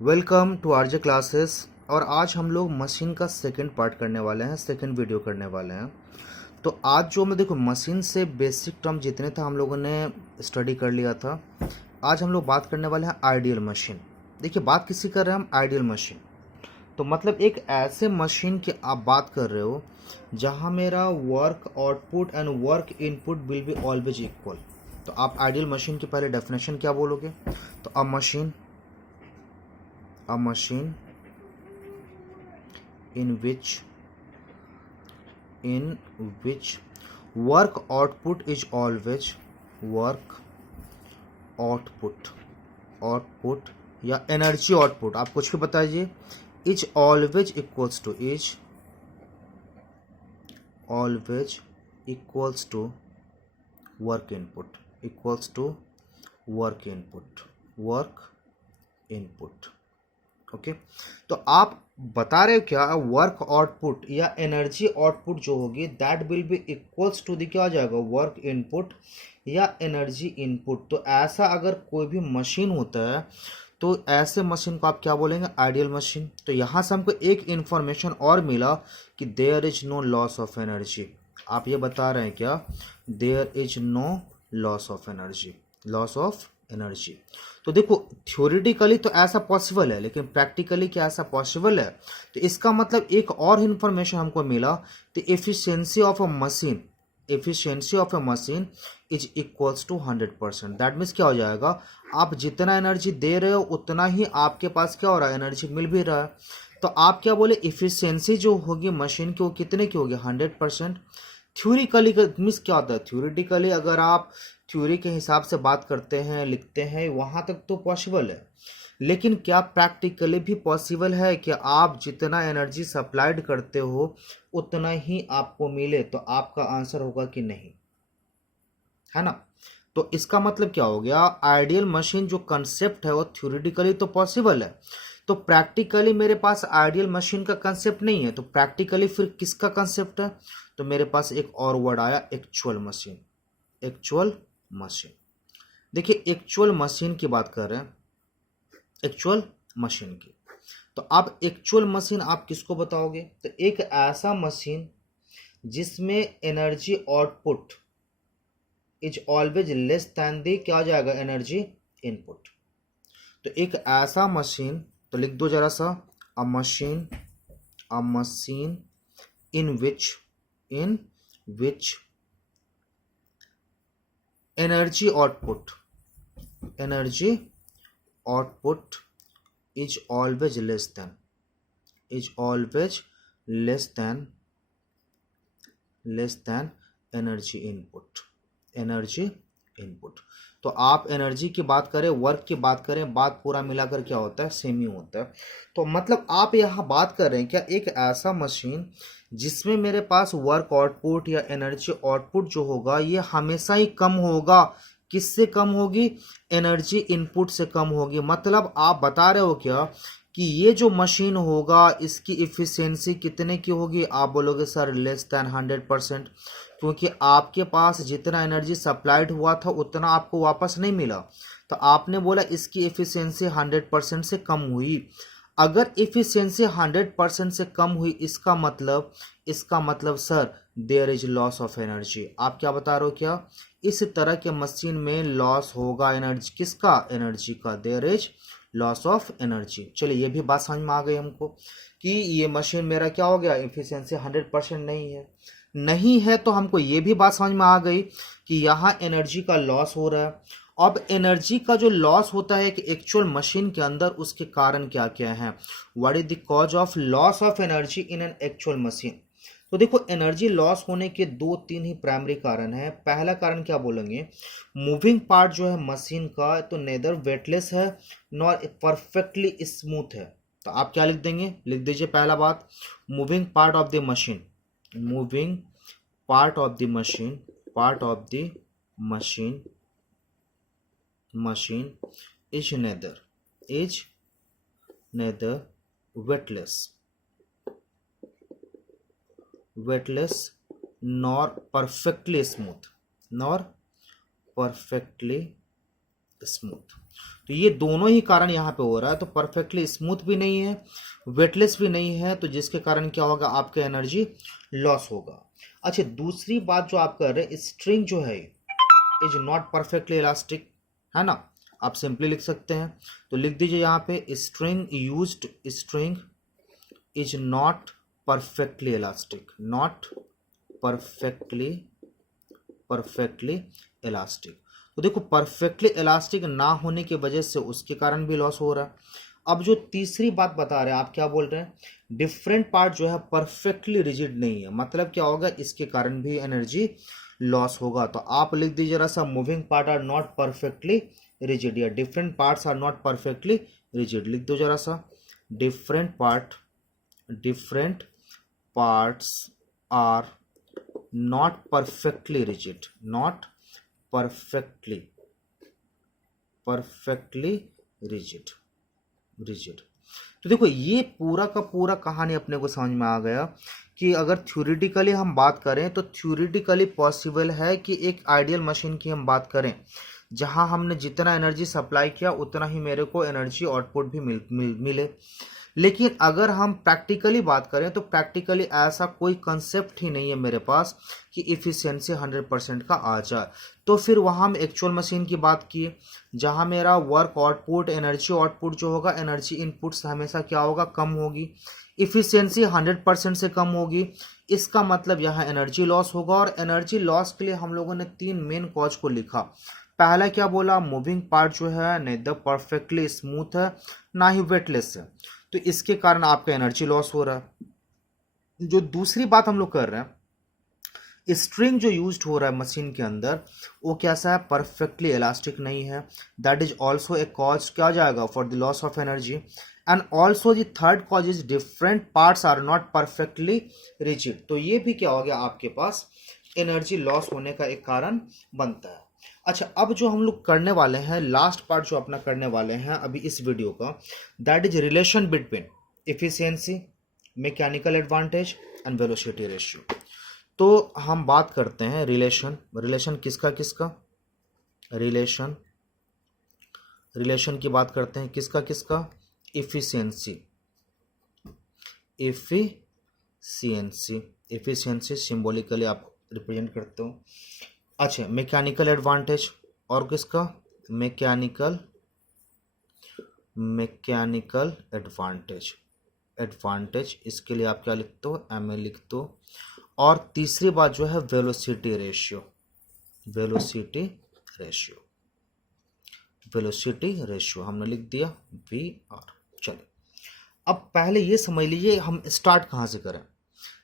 Welcome to RJ classes. और आज हम लोग मशीन का सेकंड पार्ट करने वाले हैं, सेकंड वीडियो करने वाले हैं। तो आज जो मैं देखो मशीन से बेसिक टर्म जितने था हम लोगों ने स्टडी कर लिया था। आज हम लोग बात करने वाले हैं आइडियल मशीन। देखिए बात किसी कर रहे हैं हम, आइडियल मशीन। तो मतलब एक ऐसे मशीन की आप बात कर रहे हो जहां मेरा work output and work input will be always equal. तो आप आइडियल मशीन की पहले डेफिनेशन क्या बोलोगे? तो a machine in which work output is always work output या एनर्जी आउटपुट, आप कुछ भी बताइए, is always equals to work input work input. Okay, तो आप बता रहे हो क्या वर्क आउटपुट या एनर्जी आउटपुट जो होगी that will be equals to the क्या हो जाएगा, वर्क इनपुट या एनर्जी इनपुट। तो ऐसा अगर कोई भी मशीन होता है तो ऐसे मशीन को आप क्या बोलेंगे, आइडियल मशीन। तो यहाँ से हमको एक इंफॉर्मेशन और मिला कि there is no loss of energy. आप ये बता रहे हैं क्या, there is no loss of energy. तो देखो थ्योरेटिकली तो ऐसा पॉसिबल है, लेकिन प्रैक्टिकली क्या ऐसा पॉसिबल है? तो इसका मतलब एक और इंफॉर्मेशन हमको मिला, the efficiency of a machine is equals to 100%। That means क्या हो जाएगा, आप जितना एनर्जी दे रहे हो उतना ही आपके पास क्या हो रहा है, एनर्जी मिल भी रहा है। तो आप क्या बोले, इफिशियंसी जो होगी मशीन की वो कितने की होगी, 100%। थ्योरिकली का मीन्स क्या होता है, थ्योरिटिकली अगर आप थ्योरी के हिसाब से बात करते हैं, लिखते हैं, वहाँ तक तो पॉसिबल है, लेकिन क्या प्रैक्टिकली भी पॉसिबल है कि आप जितना एनर्जी सप्लाइड करते हो उतना ही आपको मिले? तो आपका आंसर होगा कि नहीं, है ना। तो इसका मतलब क्या हो गया, आइडियल मशीन जो कंसेप्ट है वो थ्योरेटिकली तो पॉसिबल है, तो प्रैक्टिकली मेरे पास आइडियल मशीन का कंसेप्ट नहीं है। तो प्रैक्टिकली फिर किसका कंसेप्ट है? तो मेरे पास एक और वर्ड आया, एक्चुअल मशीन। देखिए एक्चुअल मशीन की बात कर रहे हैं, एक्चुअल मशीन की। तो आप एक्चुअल मशीन आप किसको बताओगे? तो एक ऐसा मशीन जिसमें energy output is always less than the क्या हो जाएगा, एनर्जी इनपुट। तो एक ऐसा मशीन, तो लिख दो जरा सा, अ machine in which energy output is always less than energy input. तो आप एनर्जी की बात करें, वर्क की बात करें, बात पूरा मिलाकर क्या होता है, सेम ही होता है। तो मतलब आप यहाँ बात कर रहे हैं क्या, एक ऐसा मशीन जिसमें मेरे पास वर्क आउटपुट या एनर्जी आउटपुट जो होगा ये हमेशा ही कम होगा। किससे कम होगी, एनर्जी इनपुट से कम होगी। मतलब आप बता रहे हो क्या कि ये जो मशीन होगा इसकी इफिशियंसी कितने की होगी? आप बोलोगे सर लेस देन 100%, क्योंकि आपके पास जितना एनर्जी सप्लाइड हुआ था उतना आपको वापस नहीं मिला। तो आपने बोला इसकी एफिशिएंसी 100% से कम हुई। अगर एफिशिएंसी 100% से कम हुई इसका मतलब sir there is loss of energy. आप क्या बता रहे हो, क्या इस तरह के मशीन में लॉस होगा एनर्जी, किसका, एनर्जी का, there is loss of energy. चलिए ये भी बात समझ में आ गई हमको कि ये मशीन मेरा क्या हो गया, एफिशिएंसी 100% नहीं है। तो हमको ये भी बात समझ में आ गई कि यहाँ एनर्जी का लॉस हो रहा है। अब एनर्जी का जो लॉस होता है कि एक्चुअल मशीन के अंदर, उसके कारण क्या क्या है, what is the cause of loss of energy in an actual machine. तो देखो एनर्जी लॉस होने के दो तीन ही प्राइमरी कारण है। पहला कारण क्या बोलेंगे, मूविंग पार्ट जो है मशीन का तो नेदर वेटलेस है नॉर परफेक्टली स्मूथ है। तो आप क्या लिख देंगे, लिख दीजिए पहला बात, moving part of the machine is neither wetless nor perfectly smooth. तो ये दोनों ही कारण यहाँ पे हो रहा है, तो परफेक्टली स्मूथ भी नहीं है, वेटलेस भी नहीं है, तो जिसके कारण क्या होगा, आपका एनर्जी लॉस होगा। अच्छा, दूसरी बात जो आप कर रहे हैं, स्ट्रिंग जो है इज नॉट परफेक्टली इलास्टिक, है ना। आप सिंपली लिख सकते हैं, तो लिख दीजिए यहाँ पे string is not perfectly elastic, not perfectly elastic. तो देखो, परफेक्टली इलास्टिक ना होने की वजह से उसके कारण भी लॉस हो रहा है। अब जो तीसरी बात बता रहे हैं, आप क्या बोल रहे हैं, डिफरेंट पार्ट जो है परफेक्टली रिजिड नहीं है, मतलब क्या होगा, इसके कारण भी एनर्जी लॉस होगा। तो आप लिख दीजिए जरा सा, moving part are not perfectly rigid, या different parts are not perfectly rigid, लिख दो जरा सा, different parts are not perfectly rigid, not perfectly rigid. तो देखो, ये पूरा का पूरा कहानी अपने को समझ में आ गया कि अगर थ्योरेटिकली हम बात करें तो थ्योरेटिकली पॉसिबल है कि एक आइडियल मशीन की हम बात करें जहां हमने जितना एनर्जी सप्लाई किया उतना ही मेरे को एनर्जी आउटपुट भी मिले। लेकिन अगर हम प्रैक्टिकली बात करें तो प्रैक्टिकली ऐसा कोई कंसेप्ट ही नहीं है मेरे पास कि इफ़िशियंसी 100% का आ जाए। तो फिर वहाँ हम एक्चुअल मशीन की बात की, जहाँ मेरा वर्क आउटपुट, एनर्जी आउटपुट जो होगा, एनर्जी इनपुट से हमेशा क्या होगा, कम होगी, इफ़िशियंसी 100% से कम होगी। इसका मतलब यहाँ एनर्जी लॉस होगा। और एनर्जी लॉस के लिए हम लोगों ने 3 मेन कॉज को लिखा। पहला क्या बोला, मूविंग पार्ट जो है नेदर परफेक्टली स्मूथ है ना ही वेटलेस है, तो इसके कारण आपका एनर्जी लॉस हो रहा है। जो दूसरी बात हम लोग कर रहे हैं, स्ट्रिंग जो यूज्ड हो रहा है मशीन के अंदर, वो कैसा है, परफेक्टली इलास्टिक नहीं है, that is also a cause, क्या जाएगा, for the loss of energy. And also the third cause is different parts are not perfectly rigid, तो ये भी क्या हो गया, आपके पास एनर्जी लॉस होने का एक कारण बनता है। अच्छा, अब जो हम लोग करने वाले हैं, लास्ट पार्ट जो अपना करने वाले हैं अभी इस वीडियो का, that is relation between efficiency, mechanical advantage and velocity ratio. तो हम बात करते हैं रिलेशन किसका रिलेशन की बात करते हैं, किसका, एफिशिएंसी सिंबॉलिकली आप रिप्रेजेंट करते हो। अच्छा, मैकेनिकल एडवांटेज, और किसका, मैकेनिकल एडवांटेज, इसके लिए आप क्या लिखते हो, MA लिखते हो। और तीसरी बात जो है वेलोसिटी रेशियो हमने लिख दिया VR। चलिए, अब पहले ये समझ लीजिए हम स्टार्ट कहाँ से करें।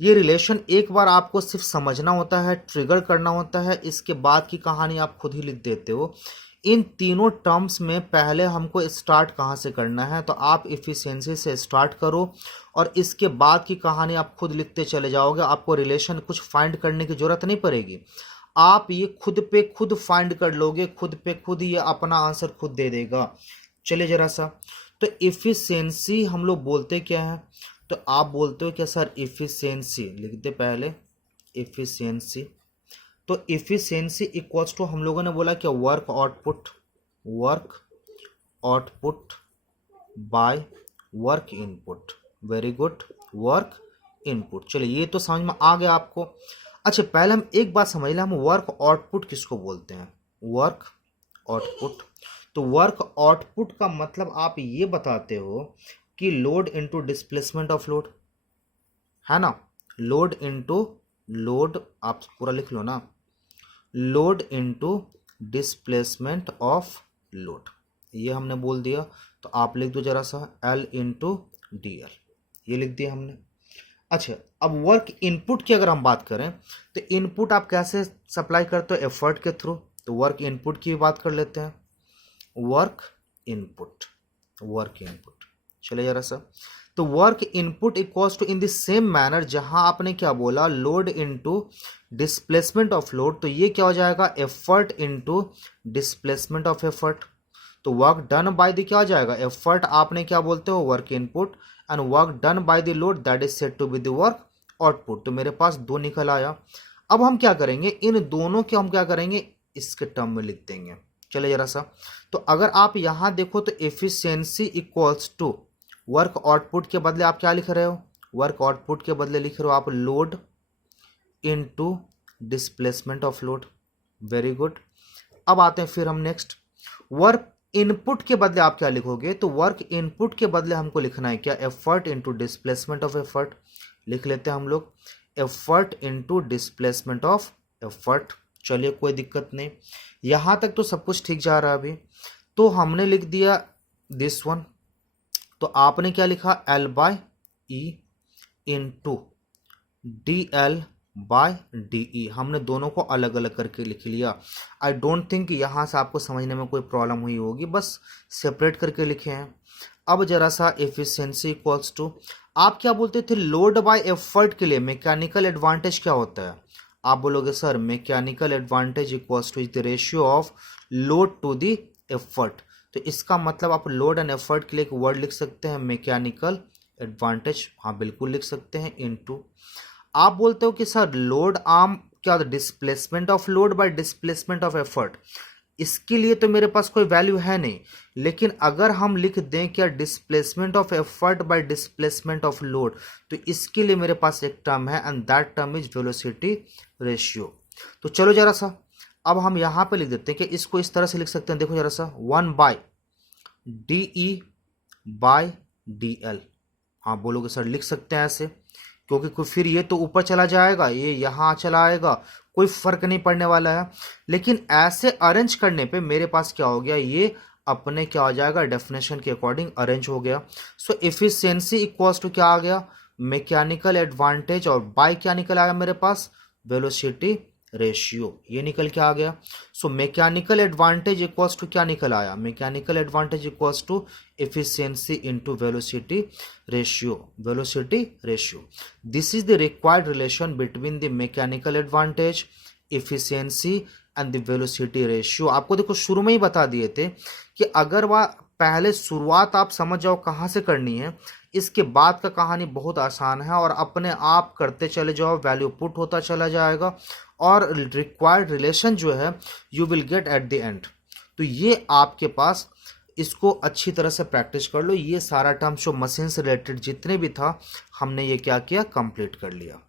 ये रिलेशन एक बार आपको सिर्फ समझना होता है, ट्रिगर करना होता है, इसके बाद की कहानी आप खुद ही लिख देते हो। इन तीनों टर्म्स में पहले हमको स्टार्ट कहाँ से करना है, तो आप इफ़िशियंसी से स्टार्ट करो और इसके बाद की कहानी आप खुद लिखते चले जाओगे। आपको रिलेशन कुछ फाइंड करने की जरूरत नहीं पड़ेगी, आप ये खुद पे खुद फाइंड कर लोगे, खुद पे खुद ये अपना आंसर खुद दे देगा। चलिए जरा सा, तो इफ़िशियंसी हम लोग बोलते क्या है, तो आप बोलते हो क्या सर, इफ़िशियंसी लिख दे पहले, इफ़िशियंसी। तो इफ़िशियंसी इक्वल्स टू, हम लोगों ने बोला क्या, work output by work input. Very good, work input. चलिए, ये तो समझ में आ गया आपको। अच्छा, पहले हम एक बात समझ लें, हम वर्क आउटपुट किसको बोलते हैं, वर्क आउटपुट। तो वर्क आउटपुट का मतलब आप ये बताते हो कि load into displacement of load, है ना, लोड इनटू लोड, आप पूरा लिख लो ना, load into displacement of load, ये हमने बोल दिया। तो आप लिख दो जरा सा L इंटू DL, ये लिख दिया हमने। अच्छा, अब वर्क इनपुट की अगर हम बात करें तो इनपुट आप कैसे सप्लाई करते हो, एफर्ट के थ्रू। तो वर्क इनपुट की बात कर लेते हैं, वर्क इनपुट। चलिए जरा सा, तो work input equals to in the same manner, जहां आपने क्या बोला, load into displacement of load, तो ये क्या हो जाएगा, effort into displacement of effort. तो वर्क डन बाय द क्या हो जाएगा, एफर्ट आपने क्या बोलते हो, work input, and work done by the load that is said to be the work output. तो मेरे पास 2 निकल आया। अब हम क्या करेंगे, इन दोनों के हम क्या करेंगे, इसके टर्म में लिख देंगे। चले जरा सा, तो अगर आप यहाँ देखो तो efficiency equals to work output के बदले आप क्या लिख रहे हो, वर्क आउटपुट के बदले लिख रहे हो आप load into displacement of load. Very good. अब आते हैं फिर हम नेक्स्ट, वर्क इनपुट के बदले आप क्या लिखोगे, तो वर्क इनपुट के बदले हमको लिखना है क्या, effort into displacement of effort. लिख लेते हैं हम लोग effort into displacement of effort. चलिए कोई दिक्कत नहीं, यहां तक तो सब कुछ ठीक जा रहा है अभी। तो हमने लिख दिया दिस वन, तो आपने क्या लिखा, L by E into D L by D ई। हमने दोनों को अलग अलग करके लिख लिया। आई डोंट थिंक यहाँ से आपको समझने में कोई प्रॉब्लम हुई होगी, बस सेपरेट करके लिखे हैं। अब जरा सा एफिशिएंसी इक्वल्स टू, आप क्या बोलते थे, लोड बाय एफर्ट के लिए मैकेनिकल एडवांटेज क्या होता है, आप बोलोगे sir mechanical advantage equals to is the ratio of load to the effort. तो इसका मतलब आप लोड एंड एफर्ट के लिए एक वर्ड लिख सकते हैं मैकेनिकल एडवांटेज, हाँ बिल्कुल लिख सकते हैं, इनटू आप बोलते हो कि सर लोड आर्म क्या होता है, displacement of load bye displacement of effort. इसके लिए तो मेरे पास कोई वैल्यू है नहीं, लेकिन अगर हम लिख दें क्या displacement of effort bye displacement of load, तो इसके लिए मेरे पास एक टर्म है and that term is velocity ratio. तो चलो जरा सा अब हम यहां पे लिख देते हैं कि इसको इस तरह से लिख सकते हैं, देखो जरा सा 1 by D E by D L. हाँ बोलोगे सर लिख सकते हैं ऐसे, क्योंकि फिर ये तो ऊपर चला जाएगा, ये यहाँ चला आएगा, कोई फर्क नहीं पड़ने वाला है। लेकिन ऐसे अरेंज करने पे मेरे पास क्या हो गया, ये अपने क्या हो जाएगा, डेफिनेशन के अकॉर्डिंग अरेंज हो गया। सो एफिशिएंसी इक्वल्स टू क्या आ गया, मैकेनिकल एडवांटेज, और बाय क्या निकल आया मेरे पास, वेलोसिटी रेशियो, ये निकल के आ गया। So mechanical advantage equals to क्या निकल आया, mechanical advantage equals to efficiency into velocity ratio, velocity ratio. This is the required relation between the mechanical advantage, efficiency and the velocity ratio. आपको देखो शुरू में ही बता दिए थे कि अगर वह पहले शुरुआत आप समझ जाओ कहाँ से करनी है, इसके बाद का कहानी बहुत आसान है और अपने आप करते चले जाओ, वैल्यू पुट होता चला जाएगा और रिक्वायर्ड रिलेशन जो है you will get at the end. तो ये आपके पास, इसको अच्छी तरह से प्रैक्टिस कर लो। ये सारा टर्म जो मशीन से रिलेटेड जितने भी था हमने ये क्या किया, कंप्लीट कर लिया।